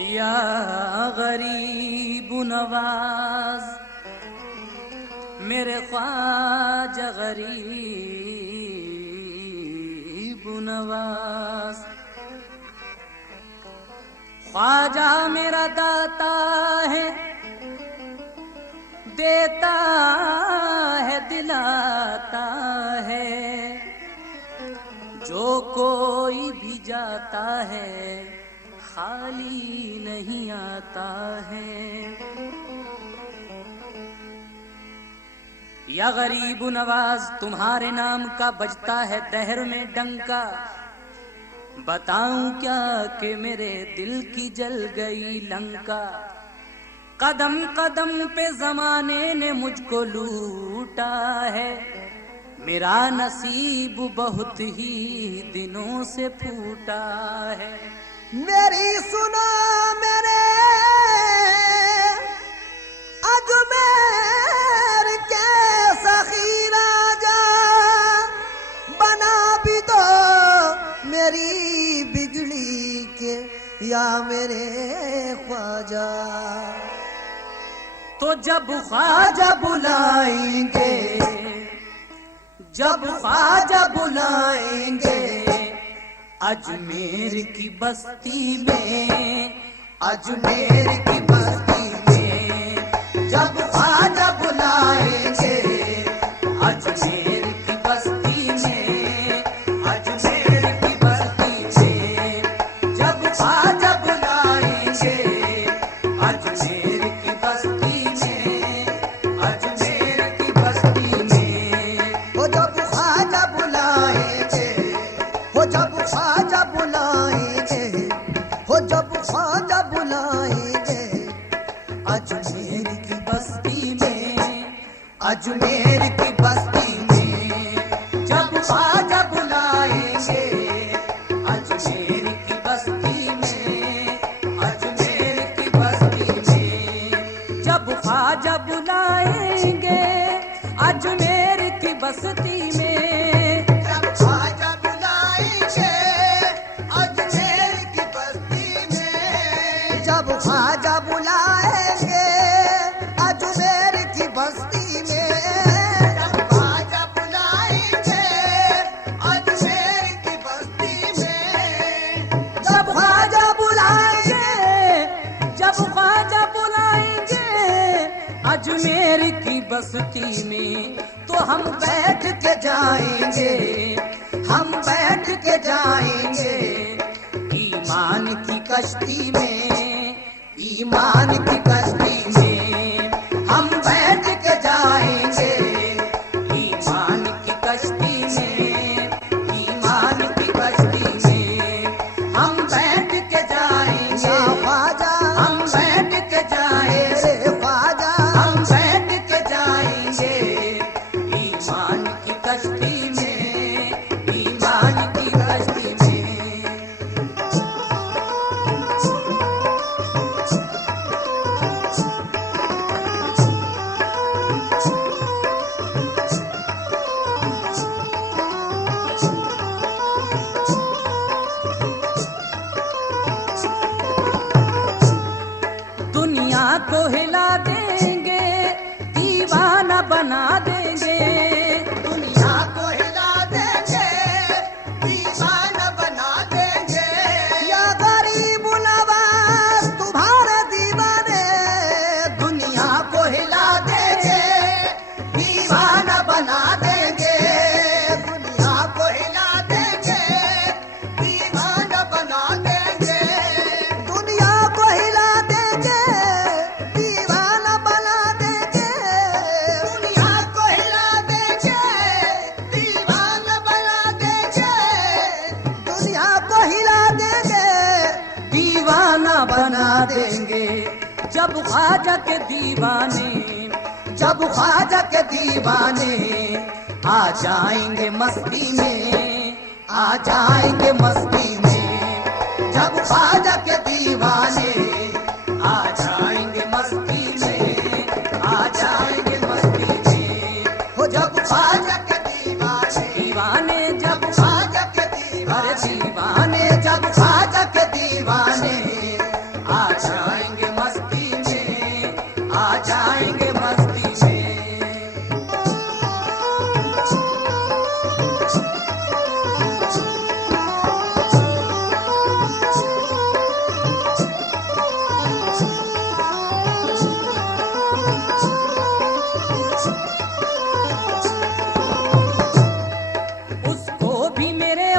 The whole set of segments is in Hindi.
या गरीब नवाज मेरे ख्वाजा गरीब नवाज। ख्वाजा मेरा दाता है, देता है दिलाता है, जो कोई भी जाता है खाली नहीं आता है। या गरीब नवाज तुम्हारे नाम का बजता है दहर में डंका, बताऊं क्या कि मेरे दिल की जल गई लंका। कदम कदम पे जमाने ने मुझको लूटा है, मेरा नसीब बहुत ही दिनों से फूटा है। मेरी सुनो मेरे अजमेर के सखी राजा, बना भी दो मेरी बिजली के या मेरे ख्वाजा। तो जब ख्वाजा बुलाएंगे, जब ख्वाजा बुलाएंगे अजमेर की बस्ती में, अजमेर की बस्ती में, जब ख्वाजा बुलाएंगे अजमेर की बस्ती में, अजमेर की बस्ती में, जब ख्वाजा बुलाएंगे अजमेर की बस्ती में, अजमेर की बस्ती में। वो जब ख्वाजा बुलाएंगे, वो जब ख्वाजा बुलाएंगे, वो जब ख्वाजा बुलाएंगे अजमेर की बस्ती में, अजमेर की बस्ती में, जब ख्वाजा बुलाएंगे अजमेर की बस्ती में, अजमेर की बस्ती में, जब ख्वाजा बुलाएंगे अजमेर की बस्ती में, जब ख्वाजा बुलाएंगे अजमेर की बस्ती में, जब ख्वाजा बुलाएंगे अजमेर की बस्ती में, जब ख्वाजा बुलाएंगे अजमेर की बस्ती में, जब ख्वाजा बुलाएंगे, जब ख्वाजा बुलाएंगे अजमेर की बस्ती में, तो हम बैठ के जाएंगे, हम बैठ के जाएंगे ईमान की कश्ती में, ईमान की कश्ती में, हम बैठ के जाएंगे ईमान की कश्ती में, ईमान की कश्ती में, हम बैठ के जाएंगे ख्वाजा हम बैठ के जाएंगे, मेरे ख्वाजा हम बैठ के जाएंगे ईमान की कश्ती में, ईमान की कश्ती में। दुनिया को हिला देंगे, दीवाना बना देंगे, दुनिया को हिला देंगे, दीवाना बना देंगे। या गरीब नवाज तुम्हारे दीवाने दुनिया को हिला देंगे, दीवाना बना देंगे, दुनिया को हिला देंगे, दीवाना बना देंगे, दुनिया को हिला देंगे, दीवाना बना देंगे, दुनिया को हिला देंगे, दीवाना बना देंगे, दुनिया को हिला देंगे, दीवाना बना देंगे। जब ख्वाजा के दीवाने, जब ख्वाजा के दीवाने आ जाएंगे मस्ती में, आ जाएंगे मस्ती में, जब ख्वाजा के दीवाने आ जाएंगे मस्ती में, आ जाएंगे मस्ती में, हो जब ख्वाजा के दीवाने जब ख्वाजा के अरे दीवाने जब ख्वाजा के दीवाने आ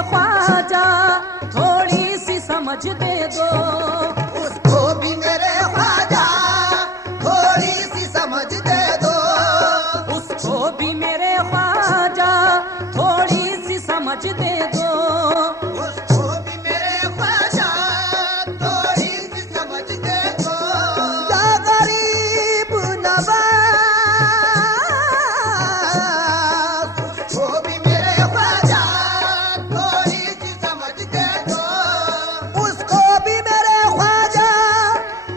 ख्वाजा थोड़ी सी समझ दे दो। उसको भी मेरे ख्वाजा थोड़ी सी समझ दे दो। उसको भी मेरे ख्वाजा थोड़ी सी समझ दे दो। उसको भी मेरे ख्वाजा थोड़ी सी समझ दे दो। या गरीब नवाज उसको भी मेरे ख्वाजा थोड़ी सी समझ दे दो। उसको भी मेरे ख्वाजा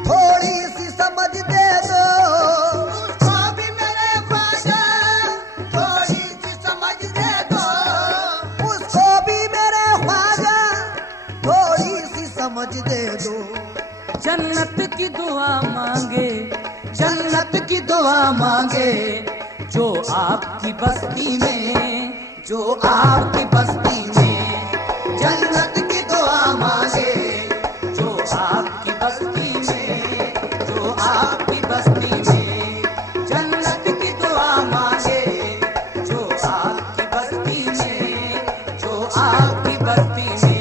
थोड़ी सी समझ दे दो। उसको भी मेरे ख्वाजा थोड़ी सी समझ दे दो। उसको भी मेरे ख्वाजा थोड़ी सी समझ दे दो। जन्नत की दुआ मांगे, जन्नत की दुआ मांगे, जो आपकी बस्ती में, जो आपकी बस्ती में। जन्नत की दुआ मांगे जो आपकी बस्ती में, जो आपकी बस्ती में। जन्नत की दुआ मांगे, जो आपकी बस्ती में, जो आपकी बस्ती में।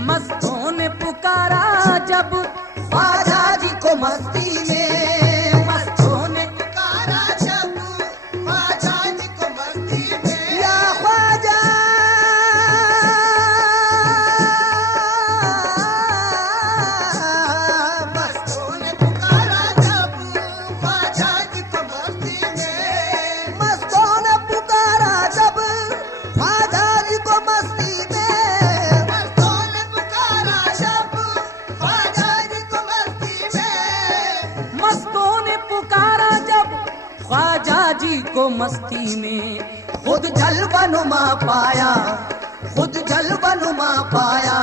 मस्तों ने पुकारा जब ख्वाजा जी को मस्ती में। मस्तों ने पुकारा जब ख्वाजा जी को मस्ती में। या ख्वाजा मस्तों ने पुकारा जब ख्वाजा जी को मस्ती में। मस्तों ने पुकारा जब ख्वाजा जी को मस्ती में। मस्तों ने पुकारा जब ख्वाजा जी को मस्ती में। मस्तों ने पुकारा जब ख्वाजा जी को मस्ती में। खुद जलवनुमा पाया, खुद जलवनुमा पाया।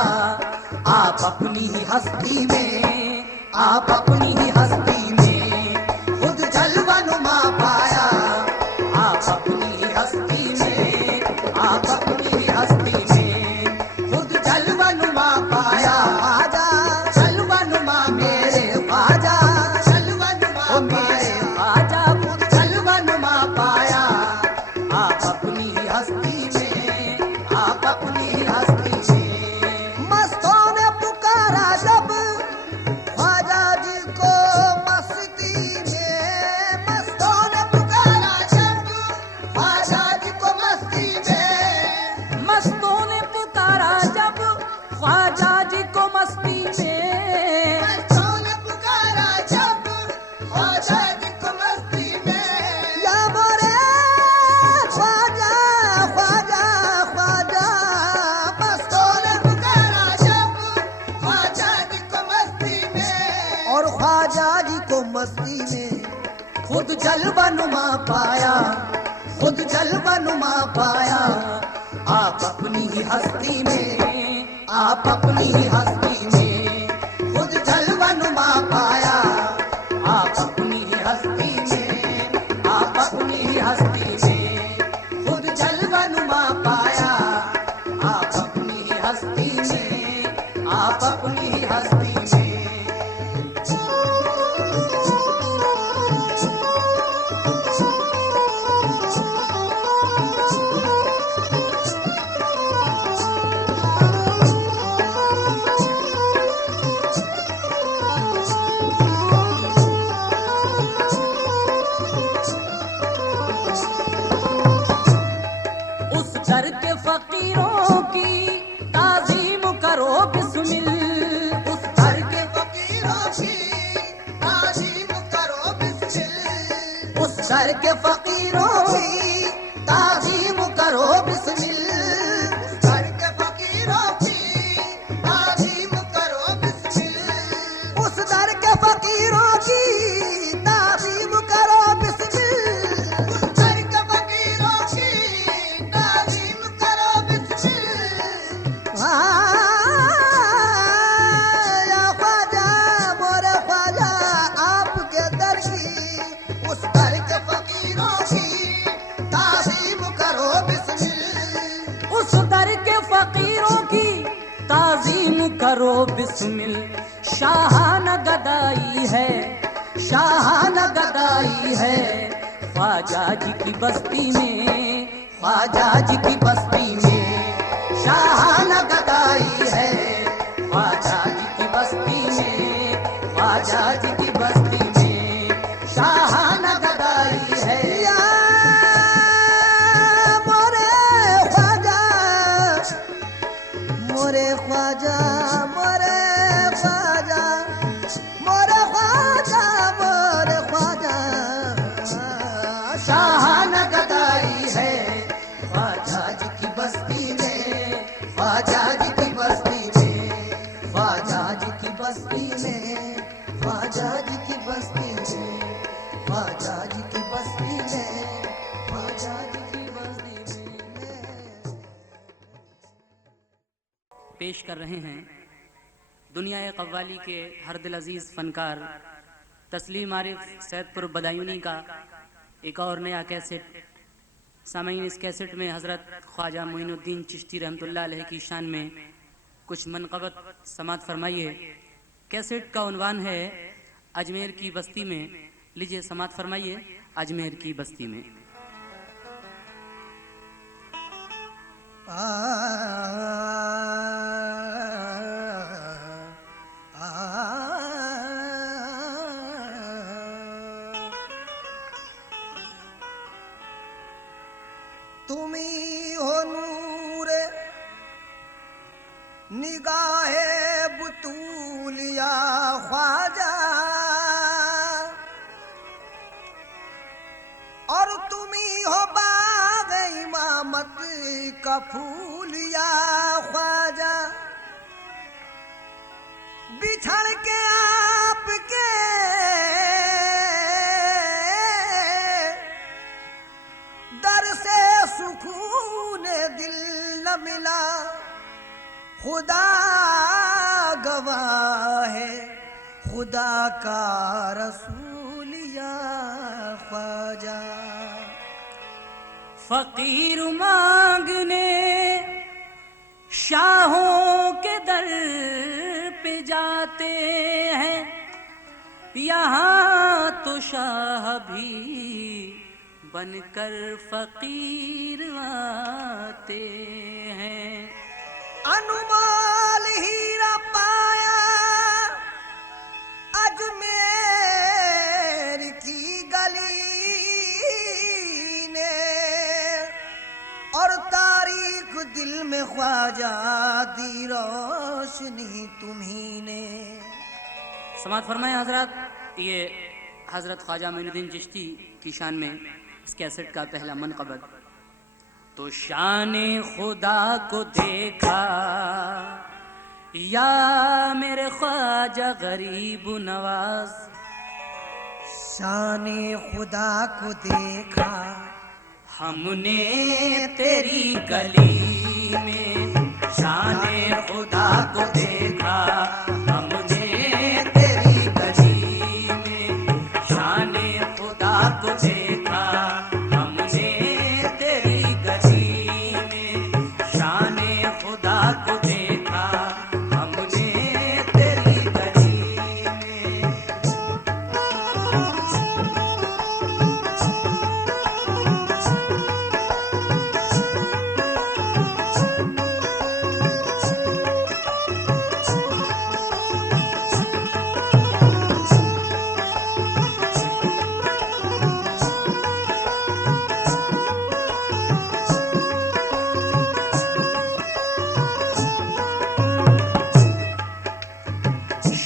आप अपनी ही हस्ती में, आप अपनी ही हस्ती में। खुद जलवनुमा पाया। आप अपनी ही हस्ती में, आप अपनी ही हस्ती में। खुद जलवनुमा पाया। ख्वाजा जलवनुमा मेरे ख्वाजा जलवनुमा मेरे पाया। ख्वाजा खुद जलवनुमा पाया। आप अपनी ही हस्ती में, आप अपनी ही हस्ती में। मस्तों ने पुकारा जब ख्वाजा जी को मस्ती में। मस्तों ने पुकारा जब ख्वाजा जी को मस्ती में। मस्तों ने पुकारा जब ख्वाजा जी को मस्ती में। मस्तों ने पुकारा जब ख्वाजा जी को मस्ती में। या मोरे ख्वाजा ख्वाजा ख्वाजा। मस्तों ने पुकारा जब ख्वाजा जी को मस्ती में। और ख्वाजा जी को मस्ती में खुद जलवनुमा पाया, खुद जलवनुमा पाया। आप अपनी ही हस्ती में, आप अपनी ही हस्ती में। खुद जलवनुमा पाया। आप अपनी ही हस्ती में, आप अपनी ही हस्ती में। खुद जलवनुमा पाया। आप अपनी ही हस्ती में, आप अपनी ही हस्ती में। उस घर के फकीरों की ताजीम करो बिस्मिल। उस घर के फकीरों की ताजीम करो बिस्मिल। उस घर के फकीरों की ताजीम करो बिस्मिल। उस घर के फकीरों की ताजीम करो बिस्मिल। उस घर के फकीरों की ताजीम करो बिस्मिल। उस घर के फकीरों की ताजीम करो बिस्मिल। या ख्वाजा मोरे ख्वाजा आपके दर की उस घर के फकीरों की करो बिस्मिल। शाहाना गदाई है, शाहाना गदाई है, ख्वाजा जी की बस्ती में, ख्वाजा जी की बस्ती में। शाहाना गदाई है, ख्वाजा जी की बस्ती में, ख्वाजा जी की बस्ती में। शाहाना गदाई है। या मोरे ख्वाजा, मोरे ख्वाजा, मोरे ख्वाजा, मोरे ख्वाजा, मोरे ख्वाजा। शाहाना गदाई है, ख्वाजा जी की बस्ती में, ख्वाजा जी की बस्ती में, ख्वाजा जी की बस्ती में, ख्वाजा जी की बस्ती में, ख्वाजा जी की बस्ती में, ख्वाजा जी की बस्ती में। पेश कर रहे हैं दुनिया कव्वाली के हर दिल अजीज फनकार तस्लीम आरिफ सैदपुर बदायूनी का एक और नया कैसेट। सामीन, इस कैसेट में हज़रत ख्वाजा मोइनुद्दीन चिश्ती रहमतुल्लाह अलैह की शान में कुछ मनक़बत समात फरमाइए। कैसेट का उन्वान है अजमेर की बस्ती में। लीजिए समात फरमाइए अजमेर की बस्ती में। तुम्ही हो नूर निगाहे बुतूलिया ख्वाजा, और तुम्ही हो बाग इमामत का फूलिया ख्वाजा। बिछड़ के आपके दर से सुकून दिल न मिला, खुदा गवाह है, खुदा का रसूलिया ख्वाजा। फकीर मांगने शाहों के दर पे जाते हैं, यहाँ तो शाह भी बनकर फकीर आते हैं। अनुमाल हीरा पाया अजमेर की गली ने, और तारीख दिल में ख्वाजा दी रोशनी तुम्ही ने। समात फरमाए हजरत। ये हजरत ख्वाजा मोइनुद्दीन चिश्ती की शान में इस कैसेट का पहला मनक़बत। तो शाने खुदा को देखा या मेरे ख्वाजा गरीब नवाज, शाने खुदा को देखा हमने तेरी गली में। शाने खुदा को देखा हमने तेरी गली में। शाने खुदा को देखा हमने तेरी गली में। शाने खुदा को देखा हमने तेरी गली में।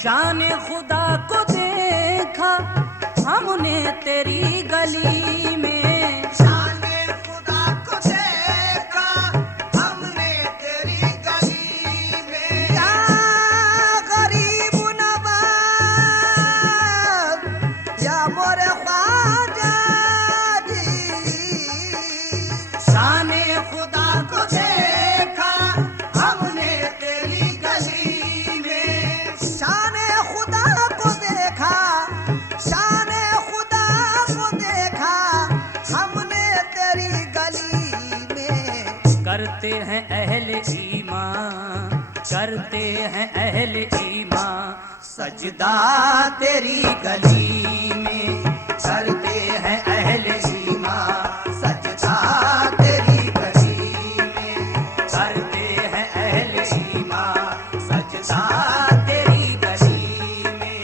शान खुदा को देखा हमने तेरी गली में। शाने खुदा को देखा हमने तेरी गली में। या गरीब नवाज या मोरे ख्वाजा जी। शान खुदा को देखा हमने तेरी गली में। शाने खुदा को देखा, शाने खुदा को देखा हमने तेरी गली में। करते हैं अहले ईमान करते हैं अहले ईमान सजदा तेरी गली में, करते हैं अहले ईमान सजदा तेरी गली में, करते हैं अहले ईमान सजदा तेरी गली में।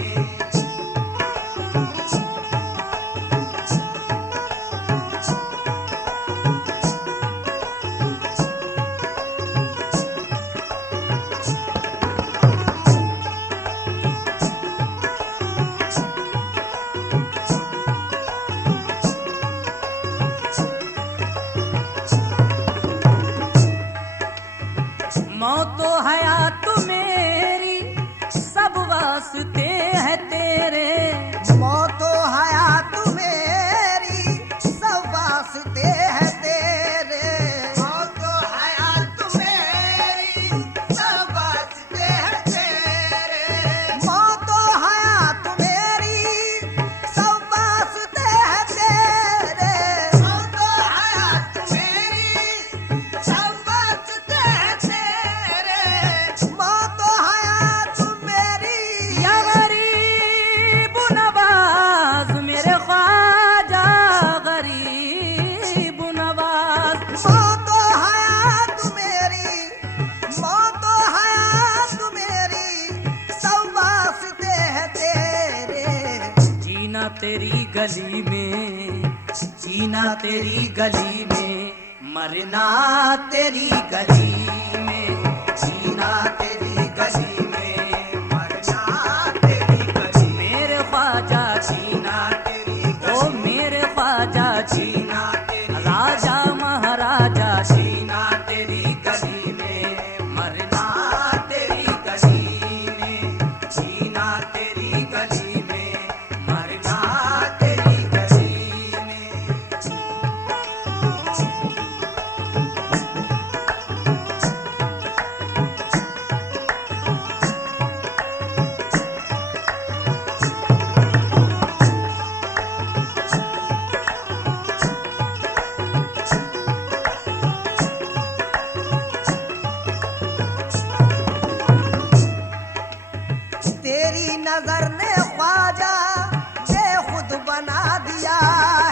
मौतो हयात मेरी सब वास्ते है तेरे, मौतो हयात मेरी सब वास्ते है तेरे, मौतो हयात मेरी सब वास्ते है तेरे, मौतो हयात मेरी सब वास्ते है तेरे, मौतो हयात मेरी सब वास्ते है तेरे, मौतो हयात मेरी या गरीब नवाज मेरे ख्वाजा गरीब नवाज। मौतो हयात मेरी, मौतो हयात मेरी सब वास्ते है तेरे, जीना तेरी गली में, जीना तेरी गली में, मरना तेरी गली में, जीना तेरी गली में, मरना तेरी गली में। मेरे ख्वाजा जीना तेरी गली, ओ मेरे ख्वाजा जीना तेरी, राजा महाराजा जीना तेरी गली में, मरना तेरी गली में, जीना तेरी गली में, मरना तेरी गली में। तेरी नजर ने ख्वाजा बेखुद बना दिया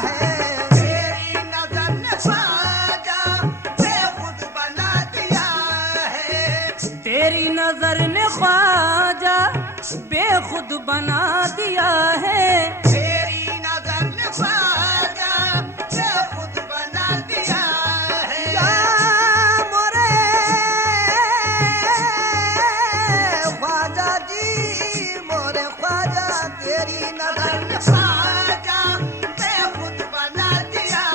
है, तेरी नजर ने ख्वाजा बेखुद बना दिया है, तेरी नजर ने ख्वाजा बेखुद बना दिया है, तेरी नजर ने ख्वाजा बेखुद बना दिया है। या मोरे ख्वाजा जी, मोरे ख्वाजा तेरी नजर ने ख्वाजा बेखुद बना दिया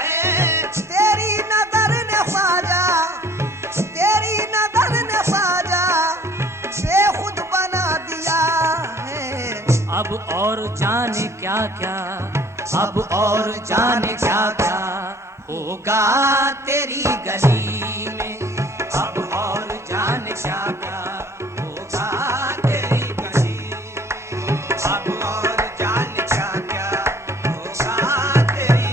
है, तेरी नजर ने ख्वाजा, तेरी नजर ने ख्वाजा बेखुद बना दिया है। अब और जाने क्या क्या, अब और जाने क्या क्या होगा तेरी गली में, अब और जाने क्या क्या होगा तेरी गली में, अब और जाने क्या क्या होगा तेरी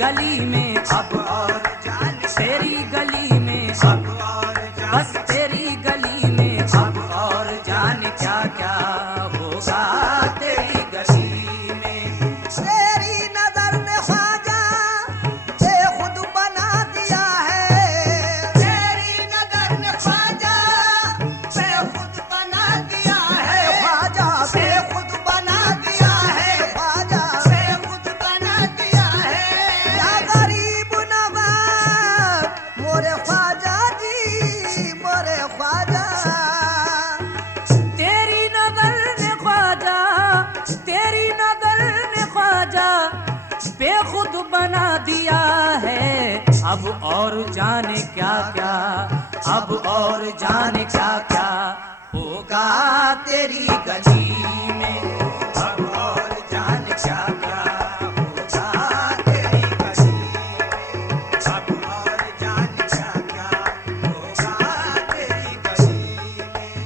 गली में, अब और जाने तेरी गली में, अब और बस तेरी गली में, अब और जाने क्या क्या होगा तेरी गली में। तेरी नजर ने ख्वाजा बेखुद बना दिया है, तेरी नजर ने ख्वाजा बेखुद बना दिया है, ख्वाजा बेखुद बना दिया है, ख्वाजा बेखुद बना दिया है। या गरीब नवाज मोरे ख्वाजा जी, मोरे ख्वाजा, तेरी नजर ने ख्वाजा, तेरी नजर ने ख्वाजा बेखुद बना दिया है, अब और जाने क्या क्या, अब और जाने क्या क्या होगा तेरी गली में, अब और जाने क्या क्या होगा तेरी गली में, अब और जाने क्या क्या होगा तेरी गली में।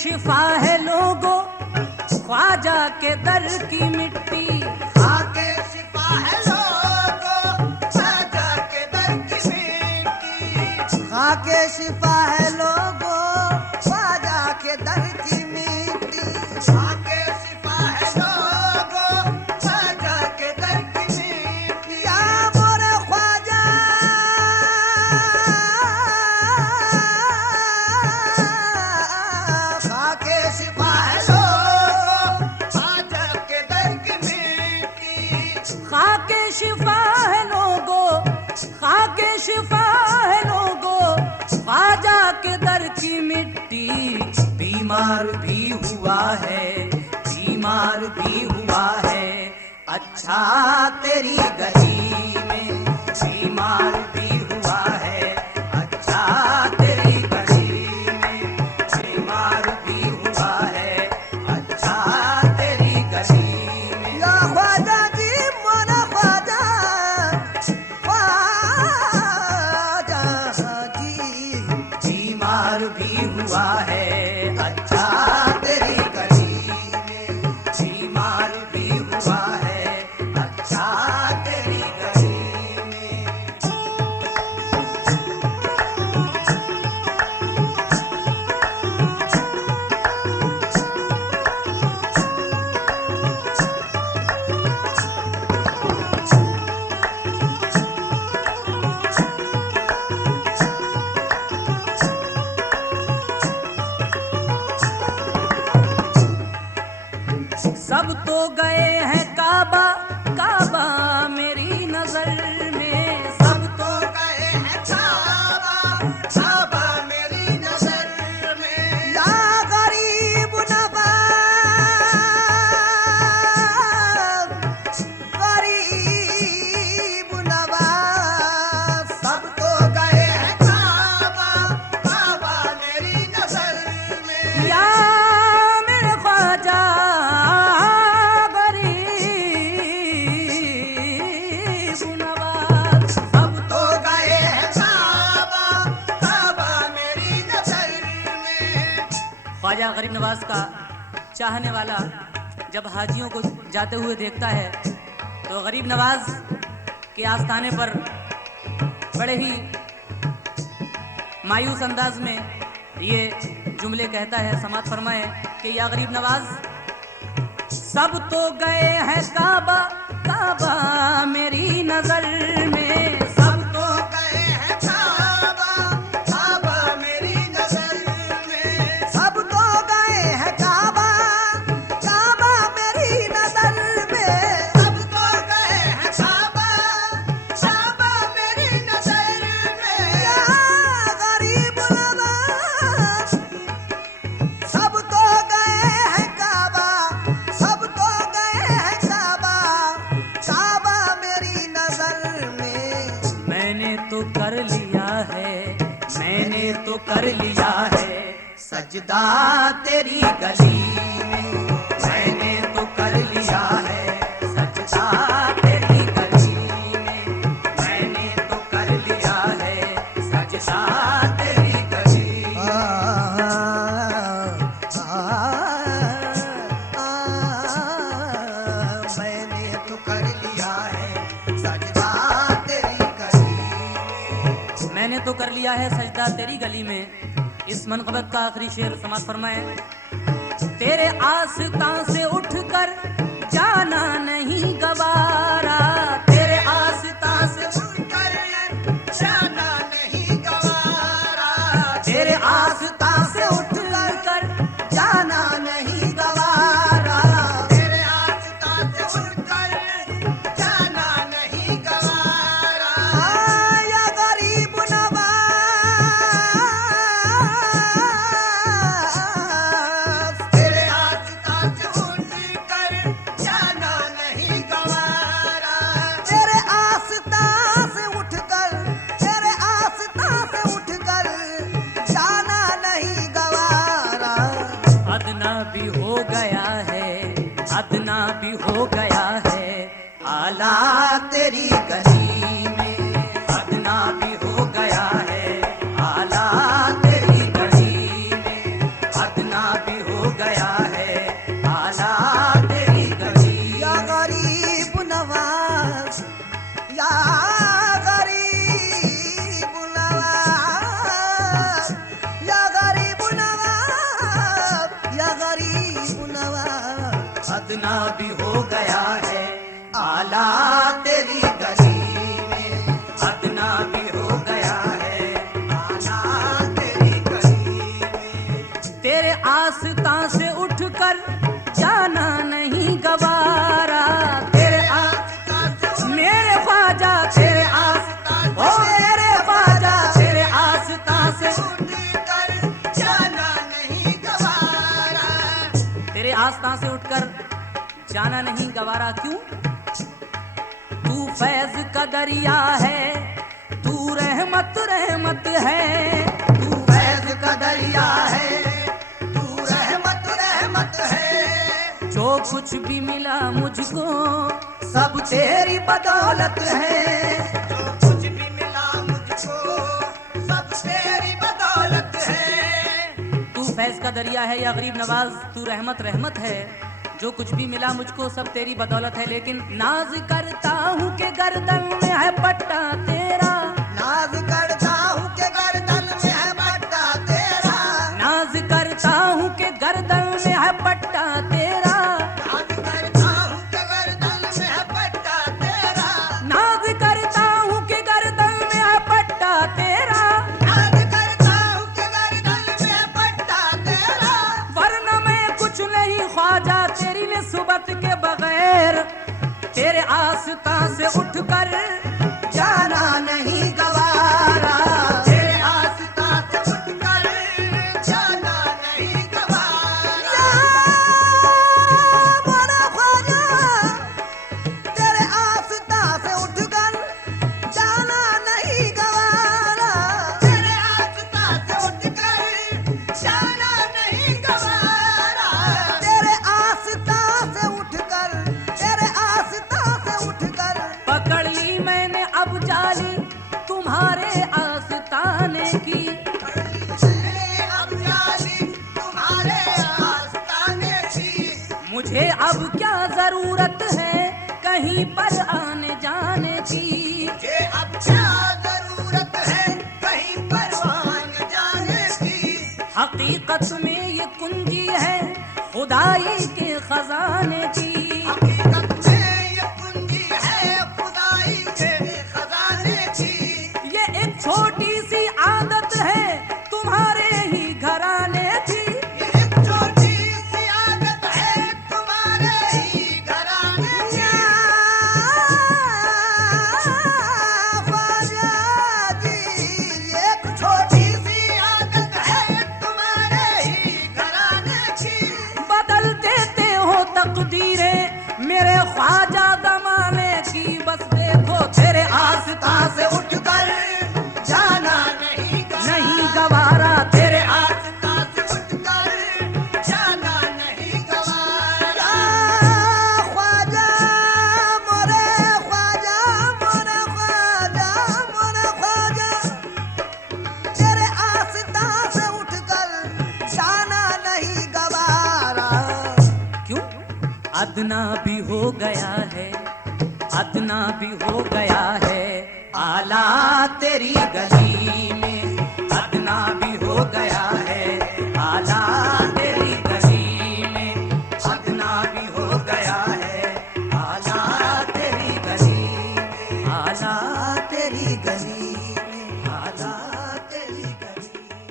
शिफा है लोगों ख्वाजा के दर की मिट्टी। आके शिफा है लोगों ख्वाजा के दर की मिट्टी। आके शिफा है लोगों ख्वाजा के दर की मिट्टी। आके शिफा है लोगों ख्वाजा के दर की मिट्टी। या मोरे ख्वाजा आके शिफा है लोगों ख्वाजा के दर की मिट्टी। खाके शिफा है लोगों, खाके शिफा है लोगों ख्वाजा के दर की मिट्टी। बीमार भी हुआ है, बीमार भी हुआ है, अच्छा तेरी गली में बीमार भी हुआ है, अच्छा तेरी गली में बीमार भी हुआ है, अच्छा तेरी गली में। या ख्वाजा जी मोरा ख्वाजा ख्वाजा जी बीमार भी हुआ है, अच्छा तेरी गली में बीमार भी हुआ है, अच्छा तेरी गली में। सब तो गए हैं काबा, काबा मेरी नजर में, सब तो गए हैं काबा काबा मेरी नजर में। या गरीब नवाज गरीब नवाज सब तो गए हैं काबा काबा मेरी नजर में। या मेरे ख्वाजा गरीब नवाज सब तो गए हैं काबा काबा मेरी नजर में। ख्वाजा गरीब नवाज का चाहने वाला जब हाजियों को जाते हुए देखता है तो गरीब नवाज के आस्थाने पर बड़े ही मायूस अंदाज में ये जुमले कहता है। समात फरमाए कि या गरीब नवाज सब तो गए हैं काबा, काबा मेरी नजर में, सब तो गए हैं काबा काबा मेरी नजर में। सब तो गए हैं काबा काबा मेरी नजर में। सब तो गए हैं काबा काबा मेरी नजर में। या गरीब नवाज सब तो गए हैं काबा सब तो गए हैं काबा काबा मेरी नजर में। मैंने तो कर लिया है, मैंने तो कर लिया है सजदा तेरी गली में, मैंने तो कर लिया है सजदा तेरी गली में, मैंने तो कर लिया है सजदा तेरी गली में। मैंने तो कर लिया है सजदा तेरी गली में। मैंने तो कर लिया है सजदा तेरी गली में। इस मनक़बत का आखिरी शेर समात फरमाए। तेरे आस्तां से उठकर जाना नहीं गवारा, तेरे आस्तां से उठकर जाना नहीं गवारा। तेरे आस्तां से उठकर जाना नहीं गवारा। तेरे आस्था से उठकर जाना नहीं गवारा। या गरीब नवाज तेरे आस्था से उठकर जाना नहीं गवारा। तेरे आस्था से उठकर तेरे आस्था से उठकर जाना नहीं गवारा। अदना भी हो गया है, अदना भी हो गया है आला तेरी गली में, अदना भी हो गया है आला तेरी गली में, अदना भी अदना भी हो गया है आला तेरी गली में, अदना भी हो गया है आला तेरी गली में। तेरे आस्था से उठकर जाना नहीं गवारा, तेरे आस्था से मेरे ख्वाजा तेरे आस्था ओ मेरे ख्वाजा तेरे आस्था से उठकर जाना नहीं गवारा। तेरे आस्था से उठकर जाना नहीं गवारा क्यों? तू फैज का दरिया है, तू रहमत रहमत है, तू फैज का दरिया है, तू रहमत रहमत है। जो कुछ भी मिला मुझको सब तेरी बदौलत है, जो कुछ भी मिला मुझको सब तेरी बदौलत है। तू फैज का दरिया है या गरीब नवाज, तू रहमत रहमत है, जो कुछ भी मिला मुझको सब तेरी बदौलत है। लेकिन नाज करता हूँ के गर्दन में है पट्टा तेरा, नाज करता हूँ के गर्दन में है पट्टा तेरा, नाज करता हूँ के गर्दन में है पट्टा तेरा, नाज करता हूँ के गर्दन में है पट्टा तेरा, नाज करता हूँ के गर्दन में है पट्टा तेरा, नाज करता हूँ के गर्दन में है पट्टा तेरा। वरना मैं कुछ नहीं ख्वाजा तेरी निस्बत के बगैर, तेरे आस्था से उठकर जाना नहीं गवारा, तेरे आस्था से उठकर जाना नहीं गवारा। मोरा ख्वाजा तेरे आस्था से उठकर जाना नहीं गवारा, तेरे आस्था से उठकर जाना नहीं गवारा, तेरे आस्था से उठकर, तेरे आस्था से उठकर पकड़ ली मैंने अब जाली तुम्हारे आस्ताने की, अब जाली तुम्हारे आस्ताने की। मुझे अब क्या जरूरत है कहीं पर आने जाने की। मुझे अब क्या जरूरत है कहीं परवान जाने की। हकीकत में ये कुंजी है खुदाई के खजाने की, हकीकत में ये कुंजी है खुदाई के खजाने की। ये एक छोटी सी आदत है तुम्हारे ही घराने की। ये एक छोटी सी आदत है तुम्हारे ही घराने की। ख्वाजा जी एक छोटी सी आदत है तुम्हारे ही घराने की। बदल देते हो तकदीरें मेरे ख्वाजा जमाने की, बस देखो तेरे आस्था से उठकर जाना नहीं नहीं गवारा, तेरे आस्था से उठकर जाना नहीं गवारा। ख्वाजा मोरे ख्वाजा मोरे ख्वाजा मोरे ख्वाजा तेरे आस्था से उठकर जाना नहीं गवारा। क्यों? अदना भी हो गया है, अदना भी हो गया है आला तेरी गली में, अदना भी हो गया है आला तेरी गली में, अदना भी हो गया है आला तेरी गली में, आला तेरी गली में, आला तेरी गली में।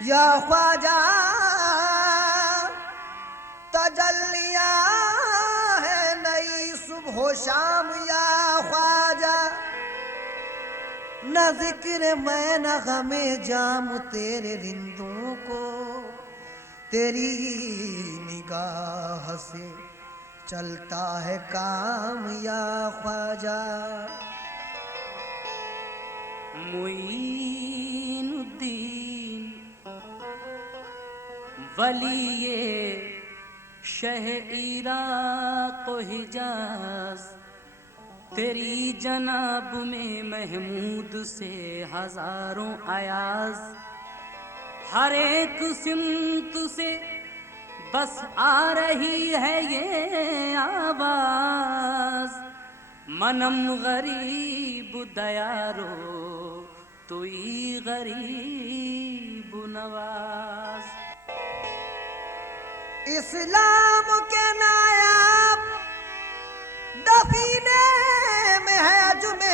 या ख्वाजा तजल्लिया है नई सुबह शाम या ख्वाजा न जिक्र मैं न गमे जाम तेरे रिंदों को तेरी निगाह से चलता है काम या ख्वाजा मुईनुद्दीन वलिये शह इराक़ हिजाज तेरी जनाब में महमूद से हजारों अयाज हर एक सिमत से बस आ रही है ये आवाज मनम गरीब दयारो तुई गरीब नवाज। इस्लाम के नायाब दफीने में है अजमेर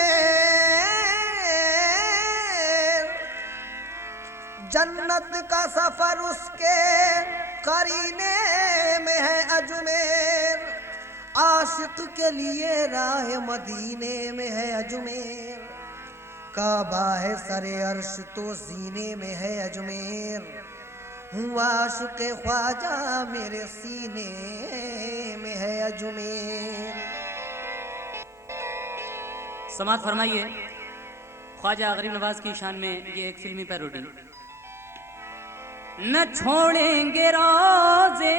जन्नत का सफर उसके करीने में है अजमेर आशिक के लिए राह मदीने में है अजमेर काबा है सरे अर्श तो सीने में है अजमेर हूँ आशिक ख्वाजा मेरे सीने में है अजमेर। समात फरमाइए ख्वाजा गरीब नवाज की शान में ये एक फिल्मी पैरोडी। न छोड़ेंगे रोजे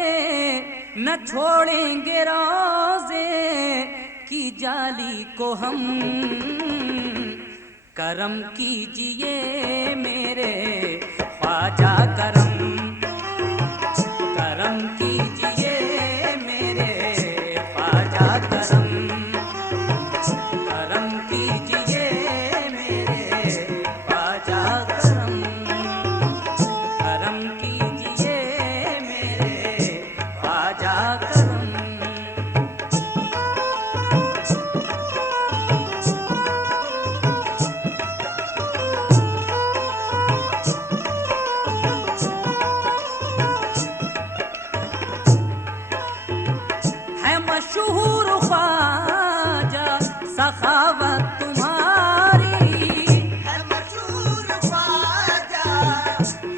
न छोड़ेंगे रोजे की जाली को हम करम कीजिए मेरे ख्वाजा करम करम कीजिए मेरे ख्वाजा करम करम कीजिए मेरे ख्वाजा करम करम कीजिए मेरे ख्वाजा करम। मशहूर ख्वाजा सखावत तुम्हारी है मशहूर ख्वाजा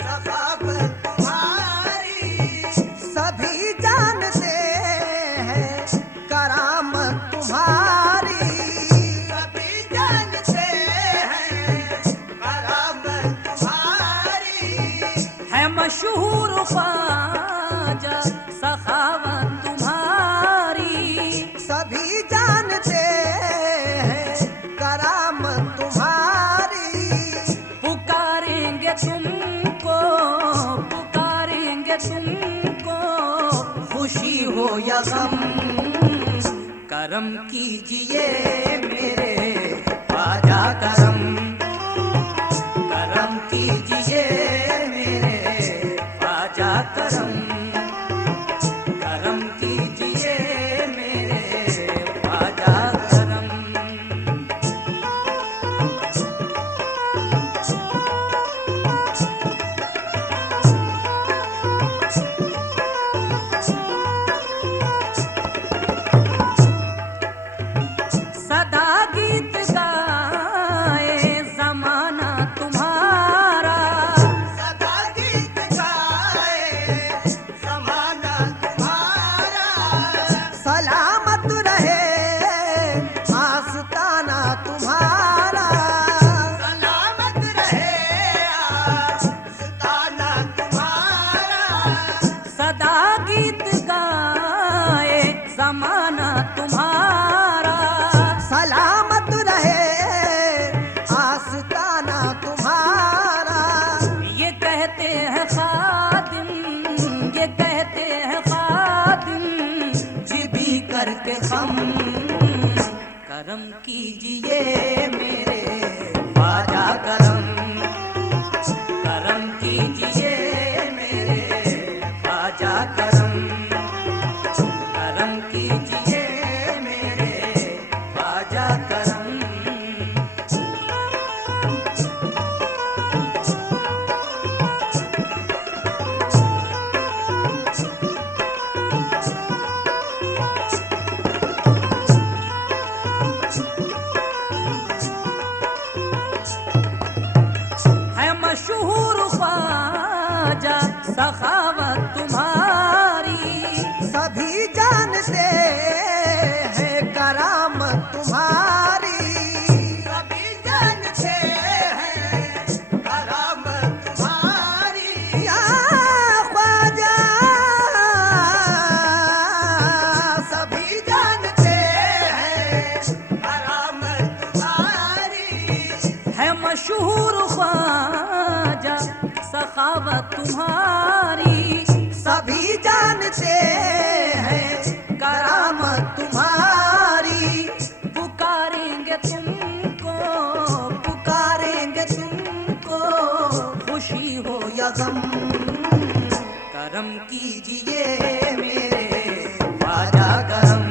सखावत तुम्हारी सभी जानते हैं करामत तुम्हारी सभी जानते हैं करामत तुम्हारी है मशहूर ख्वाजा सखावत सभी जानते हैं करामत तुम्हारी पुकारेंगे तुमको खुशी हो या गम करम कीजिए मेरे ख्वाजा करम करम कीजिए मेरे ख्वाजा करम करम कीजिए मेरे ख्वाजा करम। सदा गीत गाए जमाना तुम्हारा सदा गीत गाए जमाना तुम्हारा सलामत रहे आस्ताना तुम्हारा सलामत रहे आस्ताना तुम्हारा सदा गीत गाए जमाना तुम्हारा सलामत रहे आस्ताना तुम्हारा ये कहते हैं खादिम ये कहते हैं खादिम जिबी करके हम करम कीजिए मेरे ख्वाजा करम करम कीजिए मेरे ख्वाजा करम करम कीजिए मेरे ख्वाजा करम। है मशहूर ख्वाजा सखावत तुम्हारी, सभी जानते हैं करामत तुम्हारी, सभी जानते हैं करामत तुम्हारी। या ख्वाजा सभी जानते हैं करामत तुम्हारी, है मशहूर ख्वाजा सखावत तुम्हारी, सभी जानते हैं करामत तुम्हारी। पुकारेंगे तुमको, पुकारेंगे तुमको खुशी हो या गम, करम कीजिए मेरे ख्वाजा करम,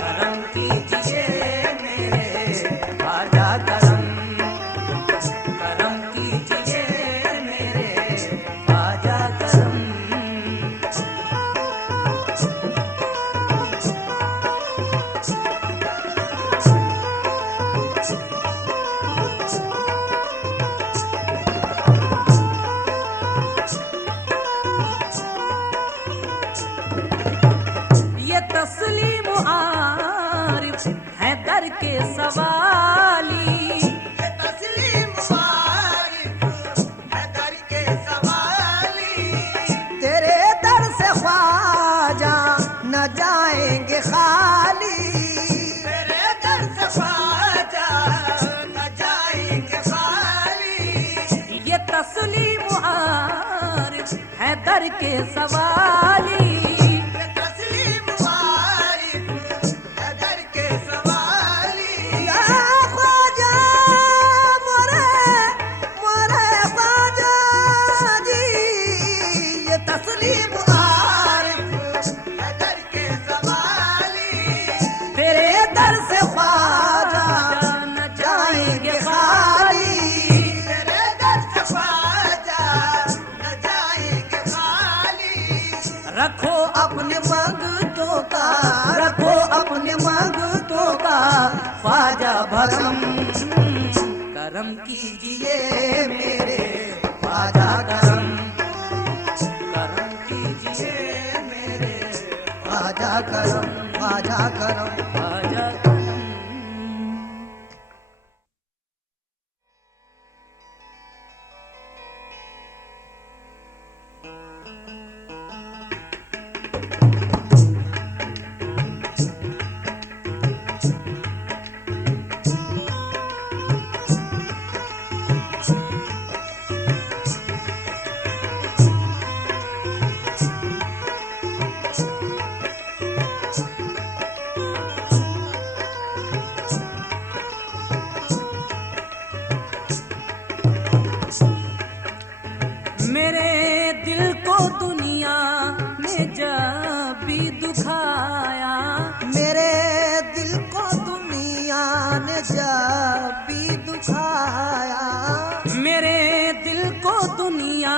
करम कीजिए मेरे ख्वाजा करम, करम कीजिए मेरे ख्वाजा करम। ये तस्लीम आरिफ है दर के सवाली, ये तस्लीम आरिफ है दर के सवाली, तेरे दर से ख्वाजा न जाएंगे खाली, तेरे दर से ख्वाजा न जाएंगे खाली। ये तस्लीम आरिफ है दर के सवाली, ये तस्लीम आरिफ है दर के सवाली। या ख्वाजा मोरे मोरे ख्वाजा जी, ये तस्लीम आरिफ है दर के सवाली, तेरे दर से ख्वाजा न जाएंगे खाली, तेरे दर से ख्वाजा न जाएंगे खाली। रखो अपने मंगतों का, रखो अपने मंगतों का ख्वाजा भरम, करम कीजिए मेरे ख्वाजा करम, करम कीजिए मेरे ख्वाजा करम, ख्वाजा करम। ख्वाजा मेरे दिल को दुनिया ने जब भी दुखाया, मेरे दिल को दुनिया ने जब भी दुखाया, मेरे दिल को दुनिया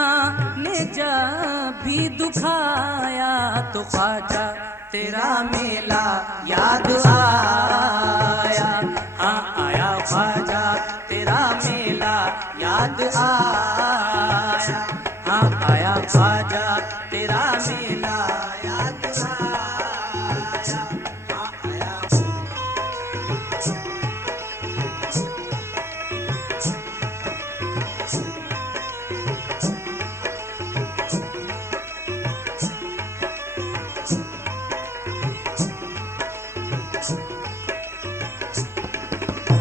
ने जब भी दुखाया, तो ख्वाजा तेरा मेला याद आया, हाँ आया ख्वाजा तेरा मेला याद आया, हाँ आया ख्वाजा तेरा मेला याद आया, हाँ आया।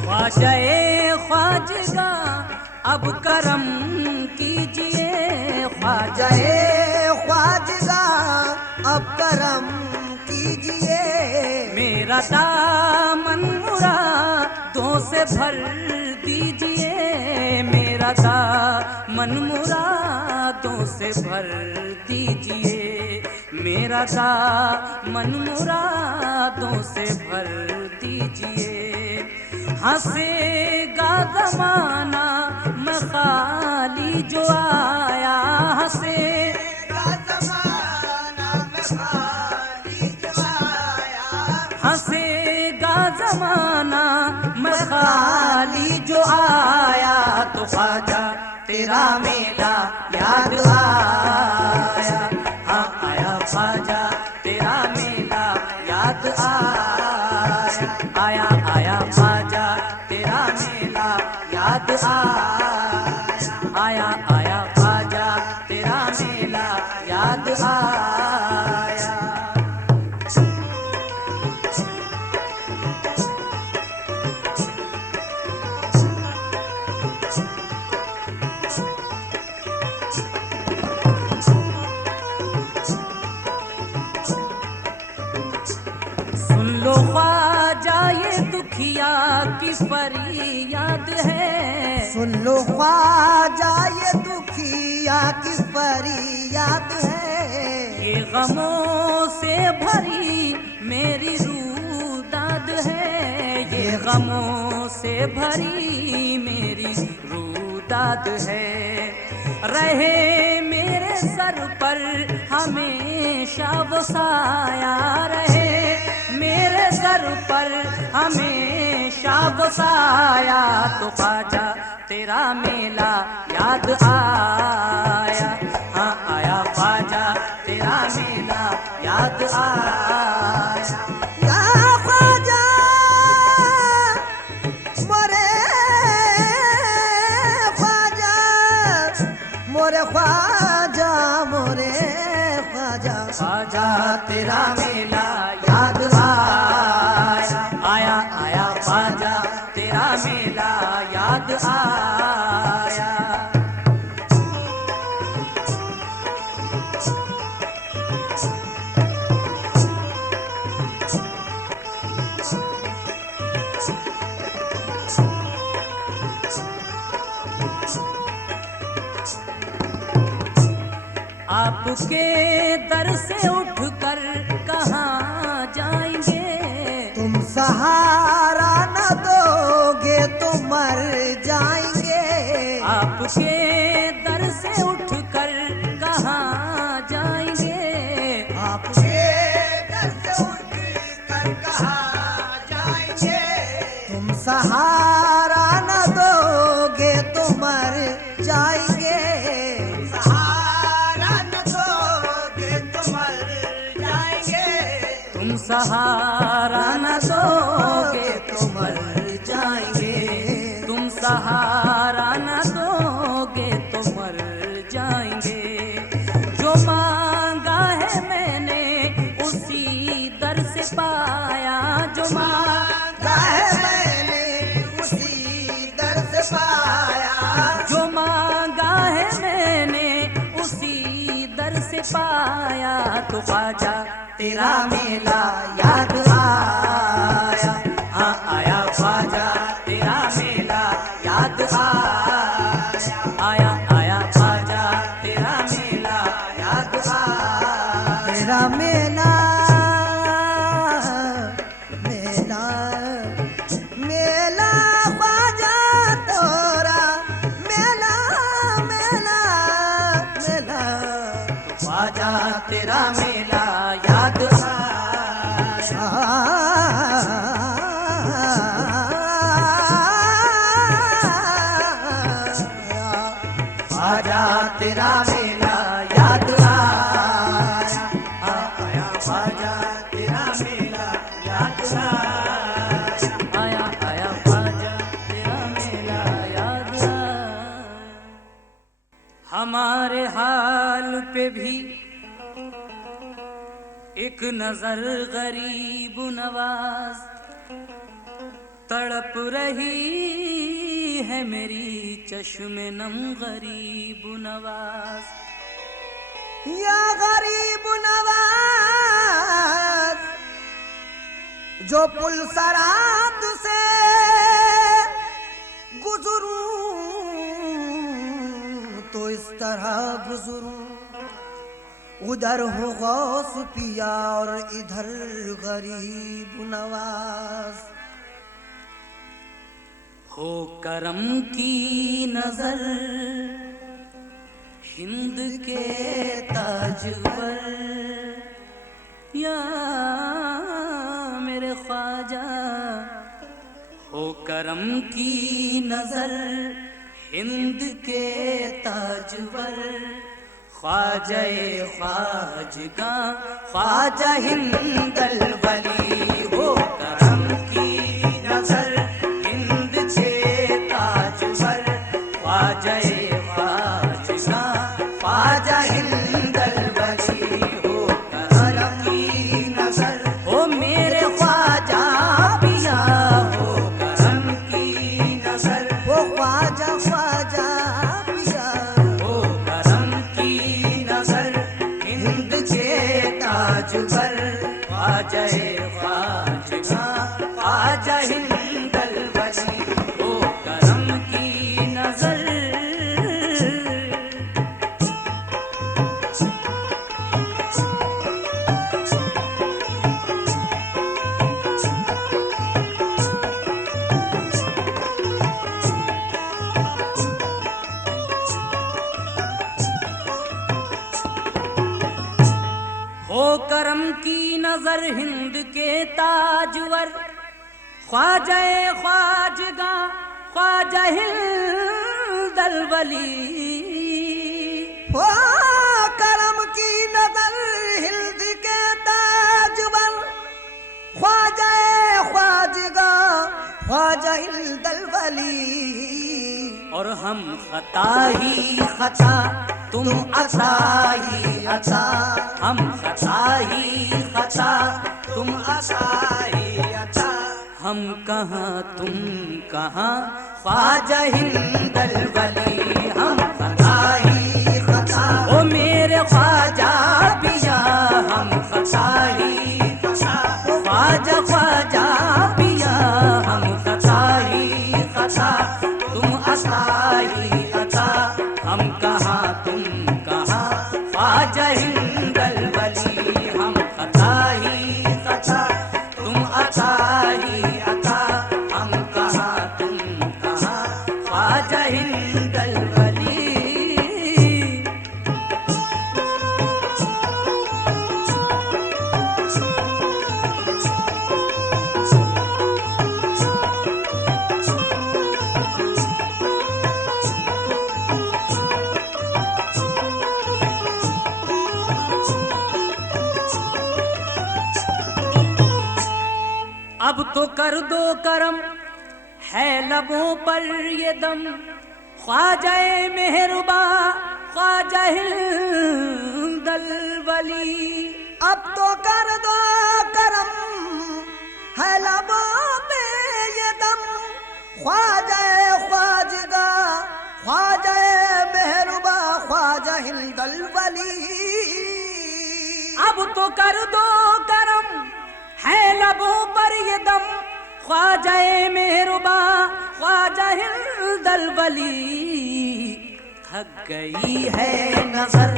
ख्वाजा ख्वाजगा अब करम कीजिए, ख्वाजा ख्वाजा अब करम कीजिए, मेरा दामन मुरादों से भर दीजिए, मेरा दामन मुरादों से भर दीजिए, मेरा दामन मुरादों से भर दीजिए। हंसेगा ज़माना मैं खाली जो आया, हंसेगा ज़माना मैं खाली जो आया, हंसेगा जमाना मैं खाली जो आया तो ख्वाजा तेरा मेला याद आया। हाँ आया ख्वाजा तेरा मेला याद आया। आया आया ख्वाजा तेरा मेला याद आया। आया आया ख्वाजा तेरा मेला याद आया। सुन लो ख्वाजा ये दुखिया की फरियाद है। सुन लो ख्वाजा ये दुखिया की फरियाद है। ये गमों से भरी मेरी रूदाद है। ये गमों से भरी मेरी रूदाद है। रहे मेरे सर पर हमेशा वो साया रहे। मेरे सर पर हमेशा वो साया तो ख्वाजा तेरा मेला याद आया। हाँ आया ख्वाजा तेरा मेला याद आया। या ख्वाजा मोरे ख्वाजा मोरे ख्वाजा मोरे ख्वाजा ख्वाजा तेरा मेला याद आया। आया आया ख्वाजा तेरा मेला याद आया। आपके दर से उठकर कहाँ जाएंगे। तुम सहारा न दोगे तो मर जाएंगे। आपके दर से उठकर कहाँ जाएंगे। आपके दर से उठकर कहाँ जाएंगे। तुम सहारा न दोगे तो मर जाएंगे। सहारा न दोगे तो मर जाएंगे। तुम सहारा न दोगे तो मर जाएंगे। तुम सहारा न दोगे तो मर जाएंगे। जो मांगा है मैंने उसी दर से पाया। जो मांगा है मैंने उसी दर से पाया। जो मांगा है मैंने उसी दर से पाया तो ख्वाजा तेरा मेला याद आया। हाँ आया ख्वाजा तेरा मेला याद आया। आया आया ख्वाजा तेरा मेला याद आया। तेरा मेला मेला मेला ख्वाजा तोरा मेला मेला मेला ख्वाजा तेरा मेला याद आया। ख्वाजा तेरा मेला याद आया। आया ख्वाजा तेरा मेला याद आया। आया आया ख्वाजा तेरा मेला याद आया। हमारे हाल पे भी एक नजर गरीब नवाज तड़प रही है मेरी चश्मे नम गरीब नवाज। या गरीब नवाज जो पुल सरात से गुजरूं तो इस तरह गुजरूं। उधर हो गौस पिया और इधर गरीब नवाज। हो करम की नजर हिंद के ताज पर या मेरे ख्वाजा हो करम की नजर हिंद के ताजवर, ख्वाजाए ख्वाजगा ख्वाजा हिंदल वली। हो करम की नजर हिंद के ताजवर, ख्वाजाए ख्वाजगा ख्वाजा हिंदल वली। हो करम की नजर हो मेरे ख्वाजा पिया, हो करम की नजर वो ख्वाजा ख्वाजा पिया, हो करम की नजर हिंद के ताजवर, ख्वाजाए ख्वाजगा ख्वाजा हिंदल वली। हो करम की नजर। हो करम की नजर हिंद के ताजवर, ख्वाजाए ख्वाजगा ख्वाजा हिंदल वली। वो करम की नजर हिंद के ताजवर, ख्वाजा ख्वाजगा ख्वाजा हिंदल वली। और हम खता ही खता तुम अता ही अता, हम खता ही खता तुम अता ही अता। हम कहाँ तुम कहाँ ख्वाजा हिंदल वली। हम खता ही खता ओ मेरे ख्वाजा पिया, हम खता ही खता ख्वाजा ख्वाजा पिया। हम खता ही खता तुम अता ही अता, हम कहाँ तुम कहाँ ख्वाजा हिंदल वली। हम खता ही खता तुम अता ही अता, हम कहाँ तुम कहाँ ख्वाजा हिंदल वली। अब तो कर दो करम है लबों पर ये दम, ख्वाजाए मेहरुबा ख्वाजा हिंदल वली। अब तो कर दो करम है लबों पे ये दम, ख्वाजा ख्वाजगा ख्वाजा मेहरुबा ख्वाजा हिंदल वली। अब तो कर दो करम है लबों पर ये दम, ख्वाजाए मेहरुबा ख्वाजा हिंदल वली। थक गई है नजर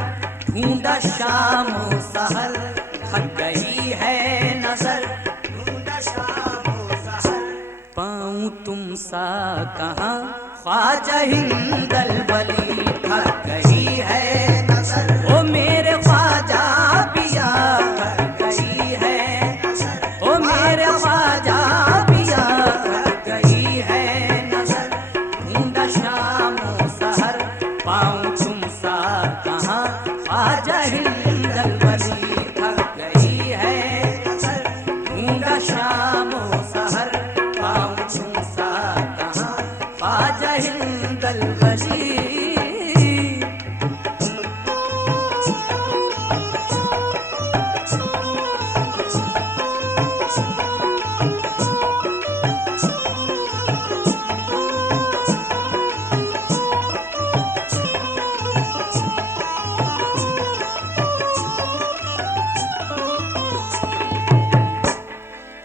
ढूंढा शामो सहर, थक गई है नजर ढूंढा शामो सहर। पाऊं तुम सा कहाँ ख्वाजा हिंदल वली। थक गई है नजर ओ मेरे ख्वाजा पिया, थक गई है ओ मेरे ख्वाजा पिया। थक गई है नजर ढूंढा शामो सहर, पाऊं तुम सा कहाँ ख्वाजा हिंदल वली। थक गई है नजर ढूंढा शामो सहर, पाऊं तुम सा कहाँ ख्वाजा हिंदल वली।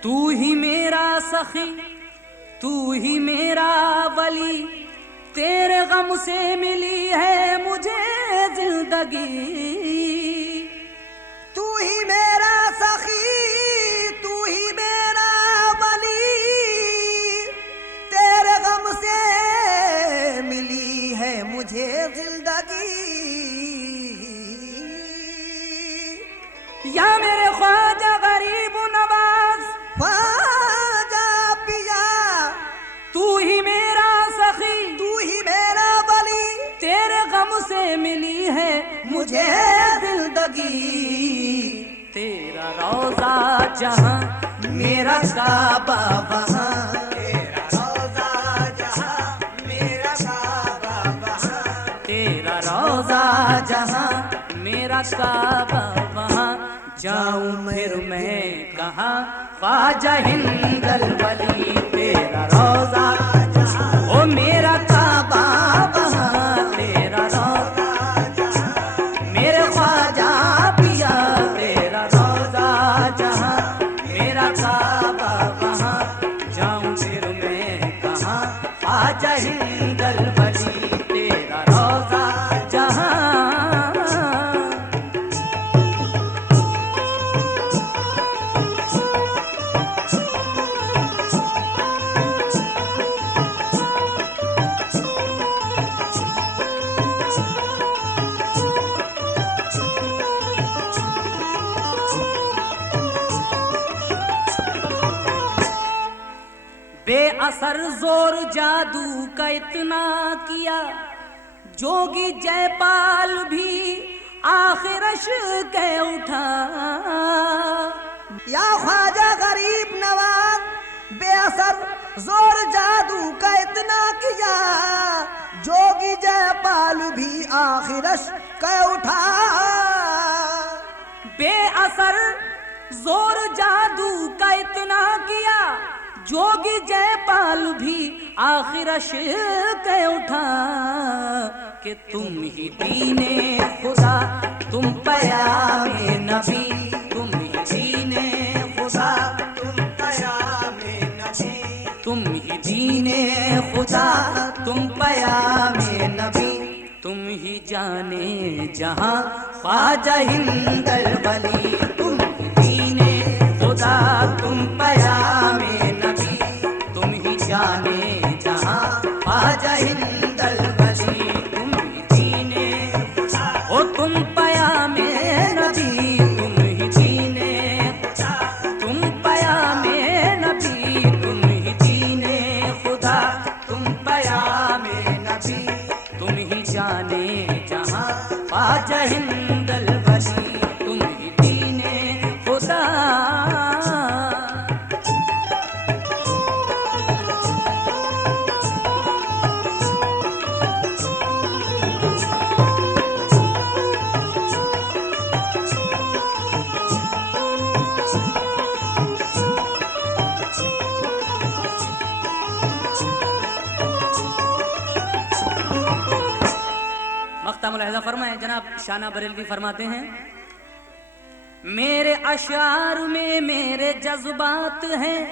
तू ही मेरा सखी तू ही मेरा वली, तेरे गम से मिली है मुझे जिंदगी। तू ही मेरा सखी तू ही मेरा वली, तेरे गम से मिली है मुझे जिंदगी। या मेरे ख्वाजा गरीब नवाज, ख्वाजा पिया मुझे जिंदगी। तेरा रोजा जहां मेरा काबा वहां, तेरा रोजा जहां मेरा काबा वहां, तेरा रोजा जहां मेरा काबा वहां। जाऊं फिर मैं कहाँ ख्वाजा हिंदल वली। तेरा रोजा जहां ओ मेरा काबा वहां, तेरा रोजा जहां मेरे ख्वाजा पिया। तेरा रोजा जहां मेरा काबा वहां। जाऊं फिर मैं कहाँ ख्वाजा हिंदल वली। तेरा रोजा जहां। बेअसर जोर जादू का इतना किया, जोगी जयपाल भी आखिरश कह उठा। या ख्वाजा गरीब नवाज, बेअसर जोर जादू का इतना किया, जोगी जयपाल भी आखिरश कह उठा। बेअसर जोर जादू का इतना किया, जोगी जयपाल भी आखिरश कह उठा। कि तुम ही दीने खुदा, तुम पयामे नबी। तुम ही दीने खुदा, तुम पयामे नबी, तुम ही दीने खुदा, तुम पयामे नबी। तुम ही जाने जहां ख्वाजा हिंदल वली। तुम ही दीने खुदा, तुम पयामे नबी। तुम ही जाने जहां ख्वाजा हिंदल वली। तुम ही दीने ओ तुम पयामे नबी। तुम ही दीने तुम पयामे नबी। तुम ही दीने खुदा, तुम पयामे नबी। तुम ही जाने जहां ख्वाजा हिंदल वली। तुम ही दीने खुदा। मख्तामुल अज़ा फरमाए जनाब शाना बरेलवी फरमाते हैं, मेरे अशार में मेरे जज्बात हैं,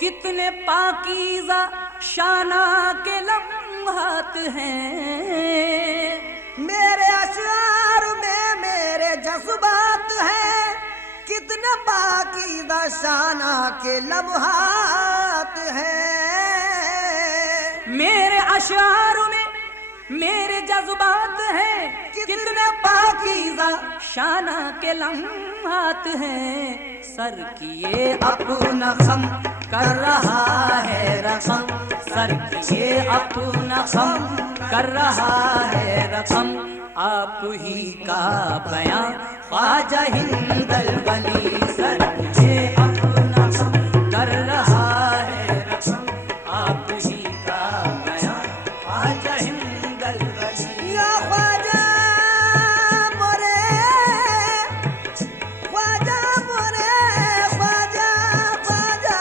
कितने पाकीज़ा शाना के लम्हात हैं। मेरे अशआर में मेरे जज्बात हैं, कितने पाकीज़ा शाना के लम्हात हैं। मेरे अशार में मेरे जज्बात हैं, कितने पाकीज़ा शाना के लम्हात हैं। सर किए अपना खम कर रहा है रकम। सर किए अपना खम कर रहा है रकम। आप ही का बयां ख्वाजा हिंदल वली। सर किए अपना खम कर रहा है रकम। आप ही का बयां ख्वाजा हिंदल वली। या ख्वाजा मोरे, ख्वाजा मोरे, ख्वाजा ख्वाजा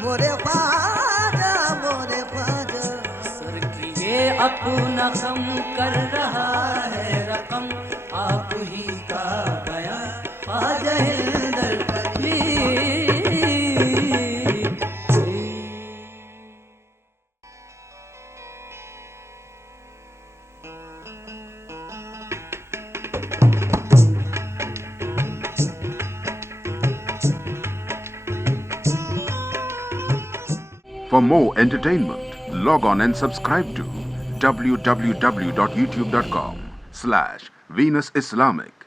मोरे, ख्वाजा मोरे ख्वाजा। सर किए अपना खम कर रहा है रकम। आप ही का बयां ख्वाजा हिंदल वली। For more entertainment, log on and subscribe to www.youtube.com/Venus Islamic.